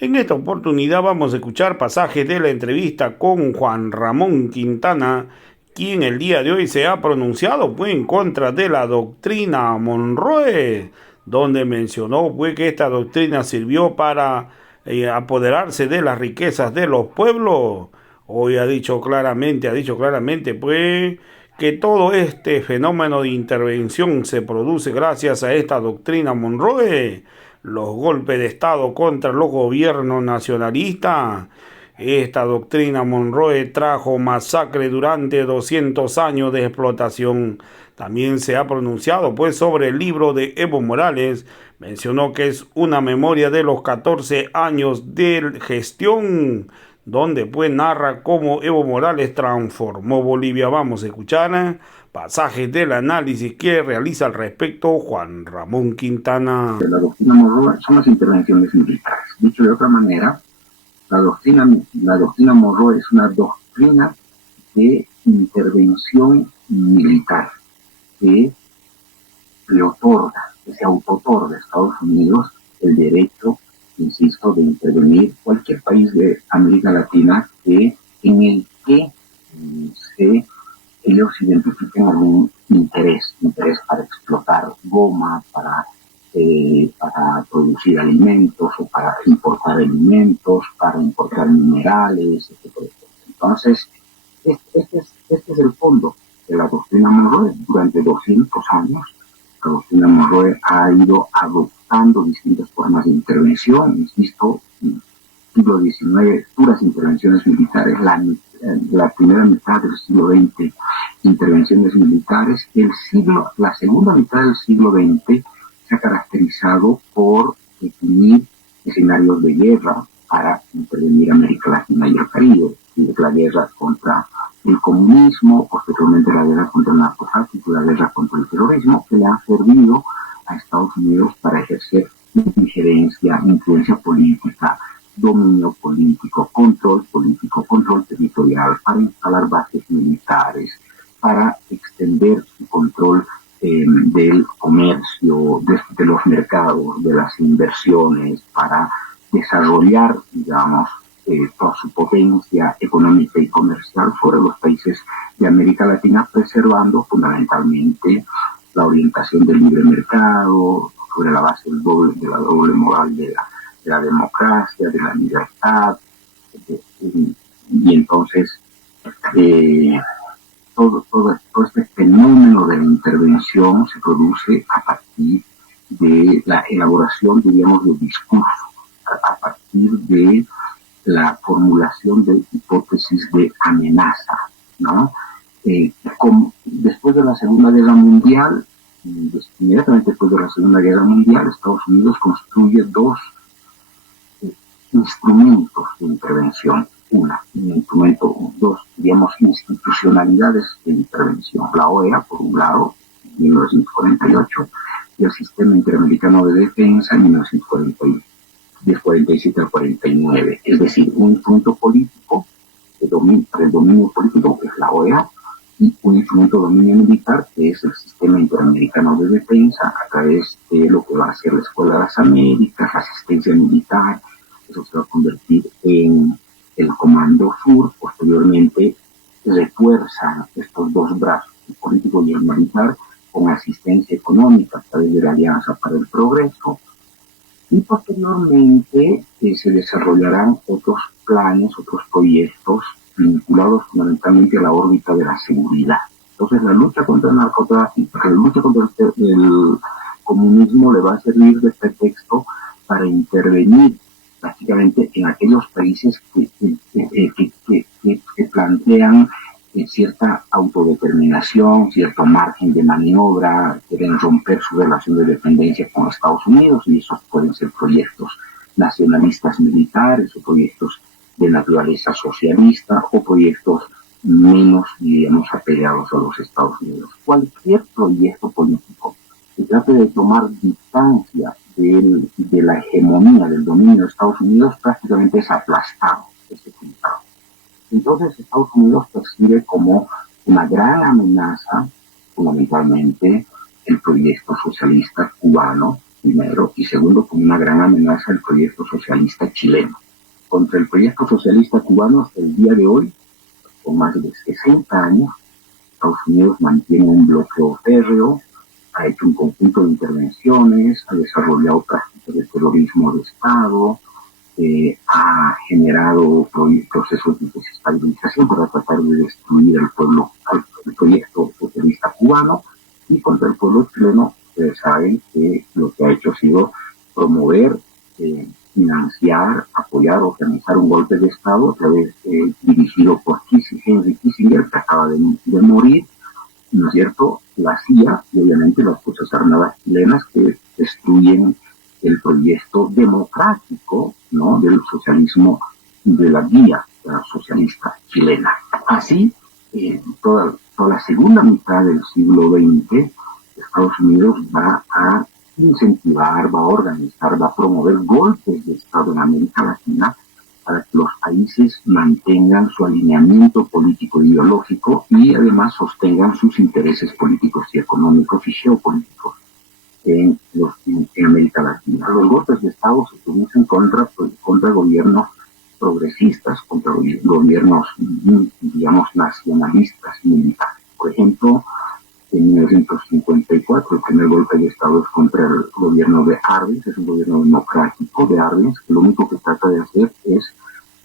En esta oportunidad vamos a escuchar pasajes de la entrevista con Juan Ramón Quintana, quien el día de hoy se ha pronunciado pues, en contra de la doctrina Monroe, donde mencionó pues, que esta doctrina sirvió para apoderarse de las riquezas de los pueblos. Hoy ha dicho claramente pues que todo este fenómeno de intervención se produce gracias a esta doctrina Monroe, los golpes de Estado contra los gobiernos nacionalistas. Esta doctrina Monroe trajo masacre durante 200 años de explotación. También se ha pronunciado pues sobre el libro de Evo Morales. Mencionó que es una memoria de los 14 años de gestión, donde pues narra cómo Evo Morales transformó Bolivia. Vamos a escuchar pasajes del análisis que realiza al respecto Juan Ramón Quintana. La doctrina Monroe son las intervenciones militares. Dicho de otra manera, la doctrina, la doctrina Monroe es una doctrina de intervención militar que le otorga, que se auto-otorga a Estados Unidos el derecho, insisto, de intervenir cualquier país de América Latina en el que ellos identifiquen algún interés para explotar goma, para producir alimentos o para importar alimentos, para importar minerales, etc. Entonces, este es el fondo de la doctrina Monroe. Durante 200 años, la doctrina Monroe ha ido adoptando distintas formas de intervención. Insisto, en el siglo XIX, duras intervenciones militares, la primera mitad del siglo XX, intervenciones militares. La segunda mitad del siglo XX se ha caracterizado por definir escenarios de guerra para intervenir América Latina y el Caribe. La guerra contra el comunismo, posteriormente la guerra contra el narcotráfico, la guerra contra el terrorismo, que le han servido a Estados Unidos para ejercer injerencia, influencia política, dominio político, control territorial, para instalar bases militares, para extender su control del comercio, de los mercados, de las inversiones, para desarrollar, digamos, toda su potencia económica y comercial sobre los países de América Latina, preservando fundamentalmente la orientación del libre mercado, sobre la base de la doble moral de la democracia, de la libertad, y entonces todo este fenómeno de la intervención se produce a partir de la elaboración, diríamos, de discursos, a partir de la formulación de hipótesis de amenaza, ¿no? Después de la Segunda Guerra Mundial, inmediatamente después de la Segunda Guerra Mundial, Estados Unidos construye dos instrumentos de intervención. Dos, digamos, institucionalidades de intervención. La OEA, por un lado, en 1948, y el Sistema Interamericano de Defensa en 1947 al 49. Es decir, un instrumento político para el dominio político, que es la OEA, y un instrumento de dominio militar, que es el Sistema Interamericano de Defensa, a través de lo que va a ser la Escuela de las Américas, la asistencia militar. Eso se va a convertir en el Comando Sur. Posteriormente refuerzan estos dos brazos, el político y el militar, con asistencia económica a través de la Alianza para el Progreso, y posteriormente se desarrollarán otros planes, otros proyectos vinculados fundamentalmente a la órbita de la seguridad. Entonces, la lucha contra el narcotráfico, la lucha contra el comunismo le va a servir de pretexto para intervenir prácticamente en aquellos países que plantean cierta autodeterminación, cierto margen de maniobra, quieren romper su relación de dependencia con Estados Unidos, y esos pueden ser proyectos nacionalistas militares o proyectos de naturaleza socialista o proyectos menos, digamos, apegados a los Estados Unidos. Cualquier proyecto político que trate de tomar distancia de la hegemonía, del dominio de Estados Unidos, prácticamente es aplastado, es ejecutado. Entonces Estados Unidos percibe como una gran amenaza, fundamentalmente, el proyecto socialista cubano, primero, y segundo, como una gran amenaza al proyecto socialista chileno. Contra el proyecto socialista cubano, hasta el día de hoy, con más de 60 años, Estados Unidos mantiene un bloqueo férreo, ha hecho un conjunto de intervenciones, ha desarrollado prácticas de terrorismo de Estado, ha generado procesos de desestabilización para tratar de destruir el proyecto socialista cubano, y contra el pueblo chileno. Ustedes saben que lo que ha hecho ha sido promover, financiar, apoyar, organizar un golpe de Estado a través, dirigido por Henry Kissinger, que acaba de morir, ¿no es cierto?, la CIA y obviamente las Fuerzas Armadas chilenas, que destruyen el proyecto democrático, ¿no?, del socialismo, de la vía socialista chilena. Así, toda la segunda mitad del siglo XX, Estados Unidos va a incentivar, va a organizar, va a promover golpes de Estado en América Latina para que los países mantengan su alineamiento político e ideológico y además sostengan sus intereses políticos y económicos y geopolíticos en América Latina. Los golpes de Estado se producen contra gobiernos progresistas, contra gobiernos, digamos, nacionalistas militares. Por ejemplo, en 1954 el primer golpe de Estado es contra el gobierno de Arbenz, es un gobierno democrático de Arbenz, que lo único que trata de hacer es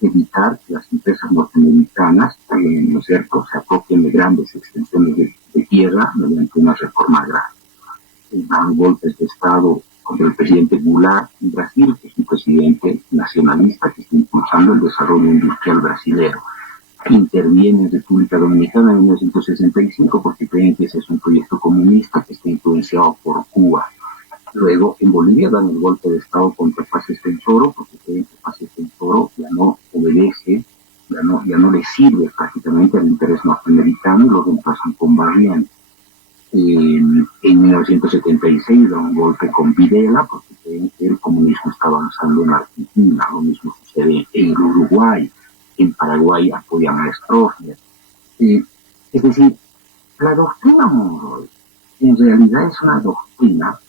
evitar que las empresas norteamericanas, ¿no es cierto?, se apropien de grandes extensiones de tierra mediante una reforma agraria. Dan golpes de Estado contra el presidente Goulart en Brasil, que es un presidente nacionalista que está impulsando el desarrollo industrial brasilero. Interviene en República Dominicana en 1965 porque creen que ese es un proyecto comunista que está influenciado por Cuba. Luego, en Bolivia dan el golpe de Estado contra Paz Estenssoro porque creen que Paz Estenssoro ya no obedece, ya no le sirve prácticamente al interés norteamericano, y lo reemplazan con Barrientos. En 1976 da un golpe con Videla porque creen que el comunismo está avanzando en Argentina. Lo mismo sucede en Uruguay. En Paraguay apoyan a Stroessner. Es decir, la doctrina Monroe en realidad es una doctrina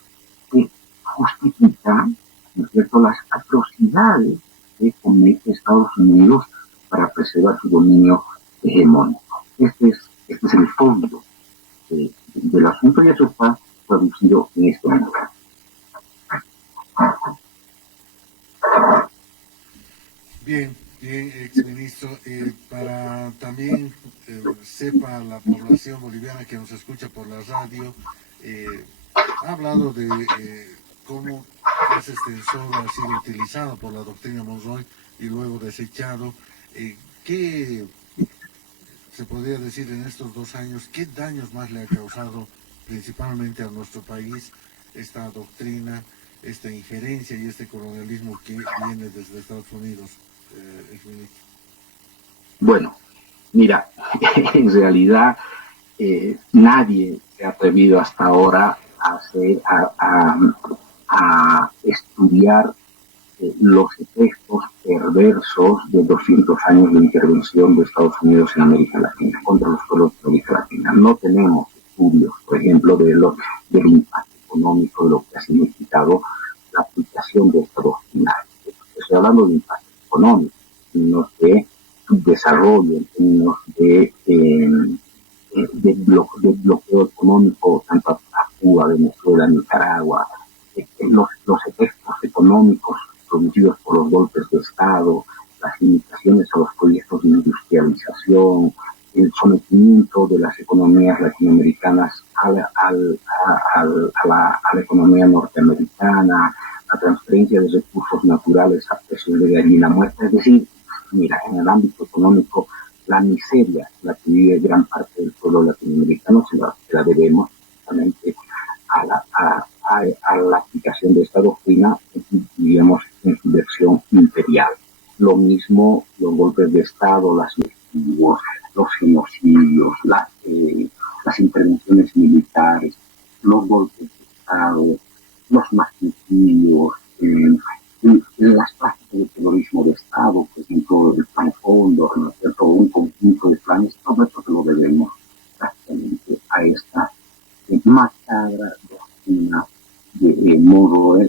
que justifica, ¿no es cierto?, las atrocidades que comete Estados Unidos para preservar su dominio hegemónico. Este es el fondo del asunto, y eso está traducido en este momento. Bien, exministro, para también sepa la población boliviana que nos escucha por la radio, ha hablado de cómo ese extensor ha sido utilizado por la doctrina Monroe y luego desechado. ¿Qué se podría decir en estos 2 años? ¿Qué daños más le ha causado principalmente a nuestro país esta doctrina, esta injerencia y este colonialismo que viene desde Estados Unidos? Bueno, mira, en realidad nadie se ha atrevido hasta ahora a estudiar los efectos perversos de 200 años de intervención de Estados Unidos en América Latina, contra los pueblos de América Latina. No tenemos estudios, por ejemplo, del impacto económico, de lo que ha significado la aplicación de esta doctrina. Estoy hablando de impacto económico, en términos de desarrollo, en términos de bloqueo económico, tanto a Cuba, Venezuela, Nicaragua, los efectos económicos producidos por los golpes de Estado, las limitaciones a los proyectos de industrialización, el sometimiento de las economías latinoamericanas a la economía norteamericana, la transferencia de recursos naturales a precios de gallina muerta. Es decir, mira, en el ámbito económico, la miseria la que vive gran parte del pueblo latinoamericano se la debemos justamente a la aplicación de esta doctrina, digamos, en su versión imperial. Lo mismo los golpes de Estado, los genocidios, las intervenciones militares, los golpes de Estado, los magnicidios, las prácticas de terrorismo de Estado, por ejemplo, el Plan Cóndor, ¿no es cierto?, un conjunto de planes. Todo esto se lo debemos prácticamente a esta macabra doctrina de Monroe,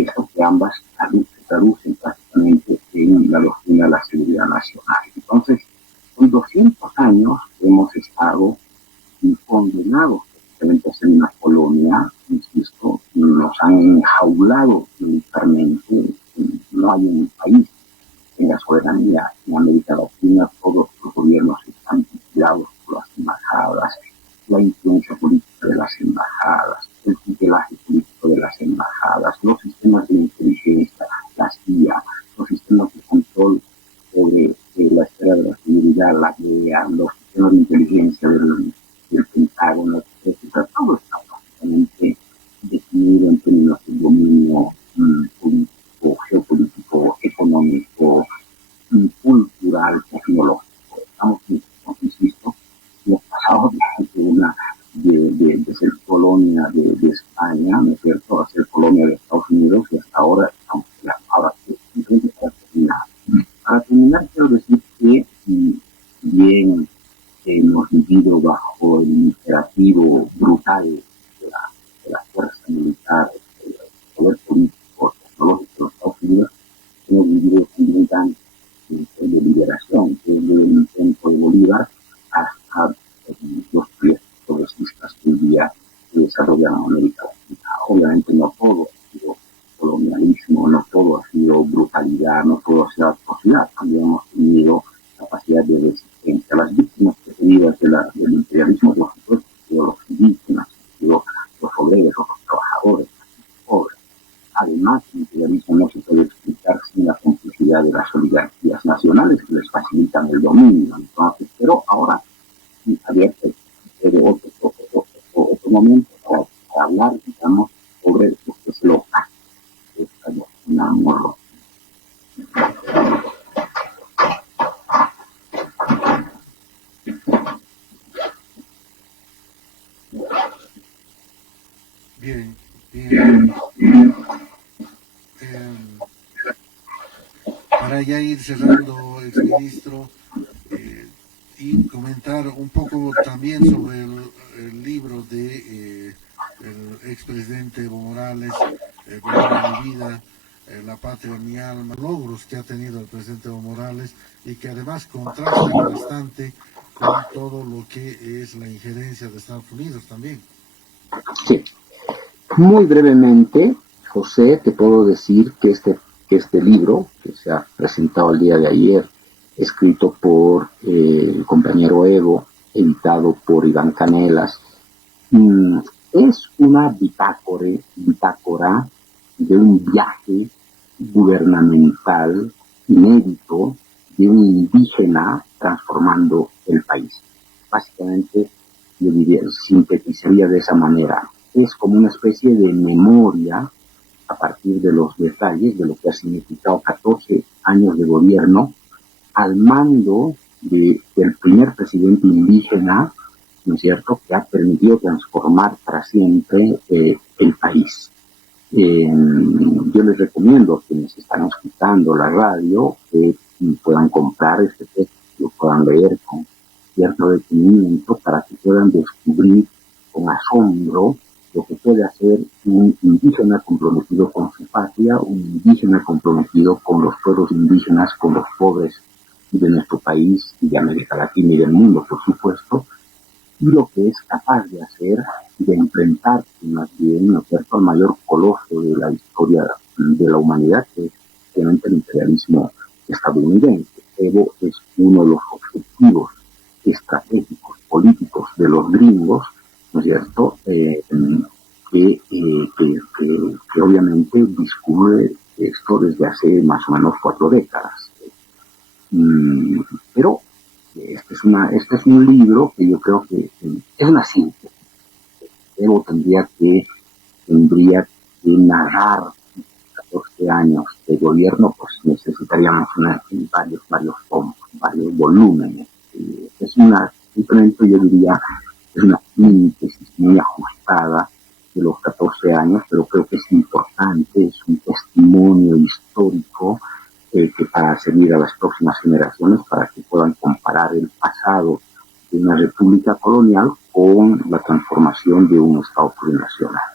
y esto que ambas se traducen prácticamente en la doctrina de la seguridad nacional. Entonces, con 200 años hemos estado condenados precisamente a ser una colonia, insisto, nos han enjaulado militarmente, no hay un país en la soberanía en América Latina, todos los gobiernos están vigilados por las embajadas, la influencia política de las embajadas, el tutelaje político de las embajadas, los sistemas de inteligencia, la CIA, los sistemas de control sobre la esfera de la seguridad, la DEA, los sistemas de inteligencia del Pentágono, etc. Todo está prácticamente definido en términos de dominio político, geopolítico, económico, cultural, tecnológico. Estamos, insisto, hemos pasado de ser colonia de España, ¿no es cierto?, a ser colonia de Estados Unidos, y hasta ahora estamos ahora simplemente para terminar. Para terminar, quiero decir que bien hemos vivido bajo el imperativo brutal de la fuerza militar, del poder político, tecnológico de los Estados Unidos, hemos vivido un gran de liberación, desde el intento de Bolívar hasta los proyectos progresistas que hoy día se desarrollan en América Latina. Obviamente no todo ha sido colonialismo, no todo ha sido brutalidad, no todo ha sido atrocidad, también hemos tenido capacidad de resistencia. Las víctimas preferidas del imperialismo, por supuesto, han sido los indígenas, han sido los obreros, los trabajadores, los pobres. Además, el imperialismo no se puede explicar sin la complicidad de las oligarquías nacionales que les facilitan el dominio. Entonces, pero ahora había que hacer otro momento para hablar, digamos, sobre lo que es lo práctico de esta doctrina Monroe. Bien, bien. Para ya ir cerrando, exministro, y comentar un poco también sobre el libro de el expresidente Evo Morales, Bolivia mi vida, la patria mi alma, logros que ha tenido el presidente Evo Morales y que además contrastan bastante con todo lo que es la injerencia de Estados Unidos también. Sí. Muy brevemente, José, te puedo decir que este libro, que se ha presentado el día de ayer, escrito por el compañero Evo, editado por Iván Canelas, es una bitácora de un viaje gubernamental inédito de un indígena transformando el país. Básicamente, yo diría, sintetizaría de esa manera. Es como una especie de memoria a partir de los detalles de lo que ha significado 14 años de gobierno al mando del primer presidente indígena, ¿no es cierto?, que ha permitido transformar para siempre el país. Yo les recomiendo a quienes están escuchando la radio que puedan comprar este texto, lo puedan leer con cierto detenimiento para que puedan descubrir con asombro lo que puede hacer un indígena comprometido con su patria, un indígena comprometido con los pueblos indígenas, con los pobres de nuestro país y de América Latina y del mundo, por supuesto, y lo que es capaz de hacer, de enfrentar más bien, ¿no es cierto?, al mayor coloso de la historia de la humanidad, que es obviamente el imperialismo estadounidense. Evo es uno de los objetivos estratégicos, políticos de los gringos, ¿no es cierto?, que obviamente discute esto desde hace más o menos 4 décadas. Pero este es un libro que yo creo que es una síntesis. Evo tendría que narrar 14 años de gobierno, pues necesitaríamos varios tomos, varios volúmenes. Simplemente yo diría, es una síntesis muy ajustada de los 14 años, pero creo que es importante, es un testimonio histórico que para servir a las próximas generaciones para que puedan comparar el pasado de una república colonial con la transformación de un Estado plurinacional.